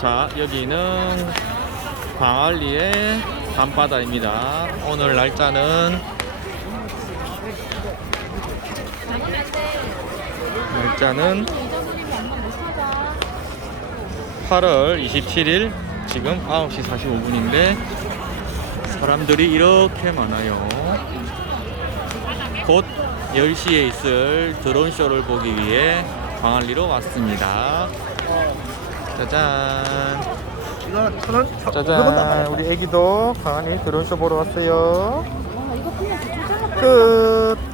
자, 여기는 광안리의 밤바다입니다. 오늘 날짜는 8월 27일 지금 9시 45분인데 사람들이 이렇게 많아요. 곧 10시에 있을 드론쇼를 보기 위해 광안리로 왔습니다. 짜잔. 짜잔. 우리 애기도 광안리 드론쇼 보러 왔어요. 끝.